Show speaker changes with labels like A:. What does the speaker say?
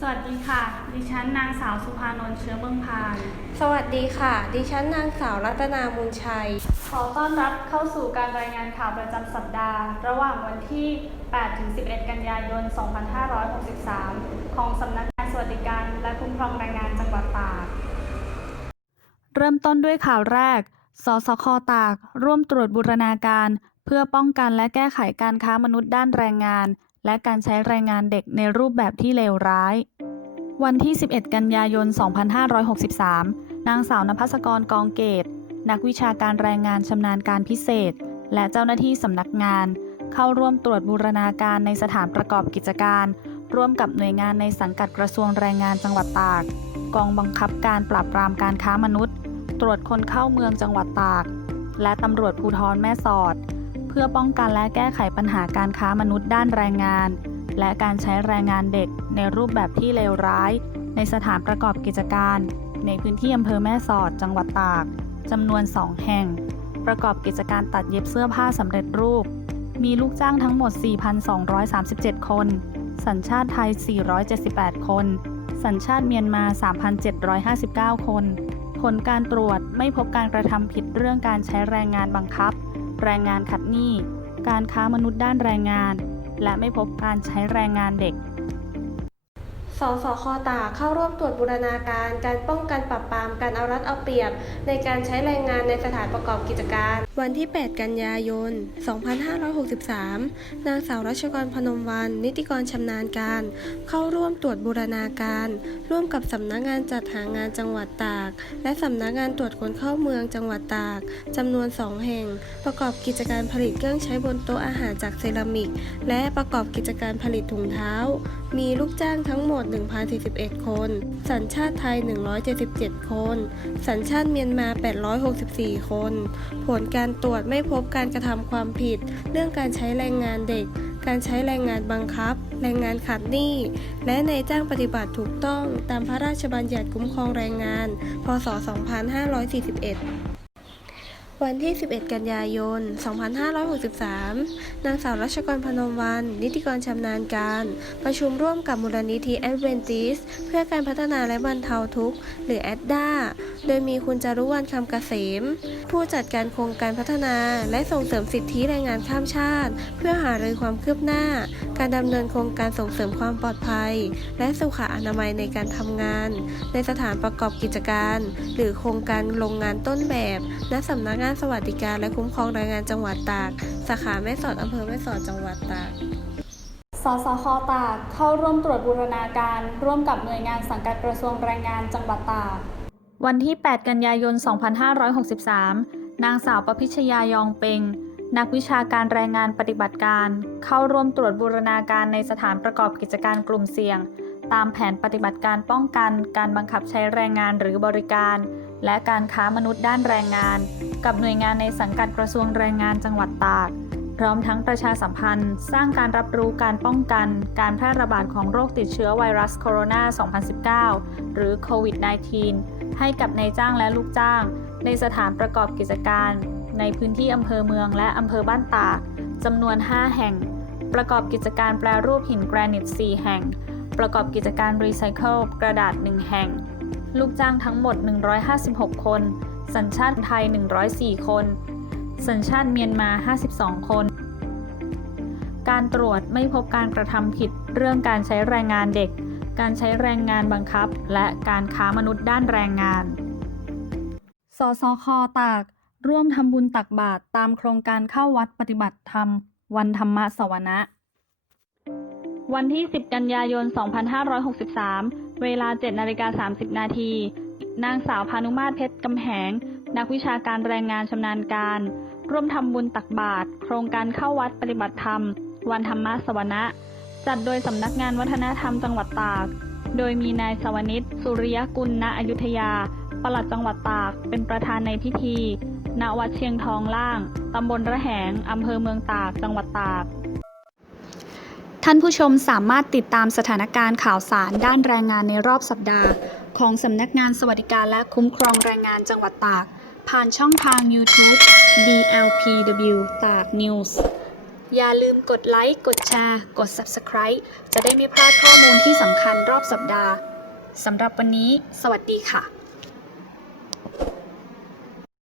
A: ฉันนางสาวสุภานนท์เชื้อเมืองพาน
B: สวัสดีค่ะ ดิฉันนางสาวรัตนามูลชัย
A: ขอต้อนรับเข้าสู่การรายงานข่าวประจำสัปดาห์ ระหว่างวันที่ 8-11 กันยายน 2563 ของสำนักงานสวัสดิการและคุ้มครองแรงงานจังหวัดตาก เริ่มต้นด้วยข่าวแรก สสคตาก ร่วมตรวจบูรณาการ เพื่อป้องกันและแก้ไขการค้ามนุษย์ด้านแรงงาน และการใช้แรงงานเด็กในรูปแบบที่เลวร้าย วันที่ 11 กันยายน 2563 นางสาวนภัสกรกองเกต นักวิชาการแรงงานชำนาญการพิเศษ และเจ้าหน้าที่สำนักงาน เข้าร่วมตรวจบูรณาการในสถานประกอบกิจการ ร่วมกับหน่วยงานในสังกัดกระทรวงแรงงานจังหวัดตาก กองบังคับการปราบปรามการค้ามนุษย์ ตรวจคนเข้าเมืองจังหวัดตาก และตำรวจภูธรแม่สอด เพื่อป้องกันและแก้ไขปัญหาการค้ามนุษย์ด้านแรงงาน และการใช้แรงงานเด็กในรูปแบบที่เลวร้าย ในสถานประกอบกิจการ ในพื้นที่อำเภอแม่สอดจังหวัดตากจำนวน 2 แห่ง ประกอบกิจการตัดเย็บเสื้อผ้าสำเร็จรูป มีลูกจ้างทั้งหมด 4,237 คน สัญชาติไทย 478 คน สัญชาติเมียนมา 3,759 คน ผลการตรวจไม่พบการกระทำผิดเรื่องการใช้แรงงานบังคับ แรงงานขัดหนี้ การค้ามนุษย์ด้านแรงงาน และไม่พบการใช้แรงงานเด็ก
B: สสคตาเข้าร่วมตรวจบูรณาการ การป้องกันปราบปรามการเอารัดเอาเปรียบ ในการใช้แรงงานในสถานประกอบกิจการ วันที่ 8 กันยายน 2563 นางสาวรัชกรพนมวัน นิติกรชำนาญการ เข้าร่วมตรวจบูรณาการ ร่วมกับสำนักงานจัดหางานจังหวัดตาก และสำนักงานตรวจคนเข้าเมืองจังหวัดตากจำนวน 2 แห่ง ประกอบกิจการผลิตเครื่องใช้บนโต๊ะอาหารจากเซรามิก และประกอบกิจการผลิตถุงเท้า มีลูกจ้างทั้งหมด1,041 คน สัญชาติไทย 177 คน สัญชาติเมียนมา 864 คน ผลการตรวจไม่พบการกระทำความผิด เรื่องการใช้แรงงานเด็ก การใช้แรงงานบังคับ แรงงานขาดหนี้ และในจ้างปฏิบัติถูกต้องตามพระราชบัญญัติคุ้มครองแรงงาน พศ 2541 วันที่ 11 กันยายน 2563 นางสาวรัชกรพนมวัน นิติกรชำนาญการ ประชุมร่วมกับมูลนิธิแอดเวนติสเพื่อการพัฒนาและบรรเทาทุกข์ หรือแอดดาโดยมีคุณจารุวรรณคำเกษม ผู้จัดการโครงการพัฒนาและส่งเสริมสิทธิแรงงานข้ามชาติ เพื่อหารือความคืบหน้า การดำเนินโครงการส่งเสริมความปลอดภัย และสุขอนามัยในการทำงาน ในสถานประกอบกิจการ หรือโครงการโรงงานต้นแบบณสำนักงานสวัสดิการและคุ้มครองแรงงานจังหวัดตาก สาขาแม่สอดอำเภอแม่สอดจังหวัดตาก
A: สสคตากเข้าร่วมตรวจบูรณาการ ร่วมกับหน่วยงานสังกัดกระทรวงแรงงานจังหวัดตาก วันที่ 8 กันยายน 2563 นางสาวประพิชยายองเปงนักวิชาการแรงงานปฏิบัติการ เข้าร่วมตรวจบูรณาการในสถานประกอบกิจการกลุ่มเสี่ยง ตามแผนปฏิบัติการป้องกัน การบังคับใช้แรงงานหรือบริการ และการค้ามนุษย์ด้านแรงงาน กับหน่วยงานในสังกัดกระทรวงแรงงานจังหวัดตาก พร้อมทั้งประชาสัมพันธ์ สร้างการรับรู้การป้องกัน การแพร่ระบาดของโรคติดเชื้อไวรัสโคโรนา 2019 หรือโควิด -19 ให้กับนายจ้างและลูกจ้าง ในสถานประกอบกิจการ ในพื้นที่อำเภอเมืองและอำเภอบ้านตากจำนวน 5 แห่ง ประกอบกิจการแปรรูปหินแกรนิต 4 แห่ง ประกอบกิจการรีไซเคิลกระดาษ 1 แห่ง ลูกจ้างทั้งหมด 156 คน สัญชาติไทย 104 คน สัญชาติเมียนมา 52 คน การตรวจไม่พบการกระทำผิดเรื่องการใช้แรงงานเด็ก การใช้แรงงานบังคับ และการค้ามนุษย์ด้านแรงงาน สสคตาก ร่วมทำบุญตักบาตรตามโครงการเข้าวัดปฏิบัติธรรม วันธรรมสวนะวันที่ 10 กันยายน 2563 เวลา 7 นาฬิกา 30 นาที นางสาวพานุมาตรเพชรกำแหง นักวิชาการแรงงานชำนาญการ ร่วมทำบุญตักบาตรโครงการเข้าวัดปฏิบัติธรรม วันธรรมสวนะ จัดโดยสำนักงานวัฒนธรรมจังหวัดตาก โดยมีนายสวนิตสุริยกุลณอยุธยาปลัดจังหวัดตากเป็นประธานในพิธี ณ วัดเชียงทองล่าง ตำบลระแหง อำเภอเมืองตาก จังหวัดตาก ท่านผู้ชมสามารถติดตามสถานการณ์ข่าวสารด้านแรงงานในรอบสัปดาห์ ของสำนักงานสวัสดิการและคุ้มครองแรงงานจังหวัดตาก ผ่านช่องทาง YouTube DLPW ตาก News อย่าลืมกดไลค์ กดแชร์ กด Subscribe จะได้ไม่พลาดข้อมูลที่สำคัญรอบสัปดาห์ สำหรับวันนี้ สวัสดีค่ะ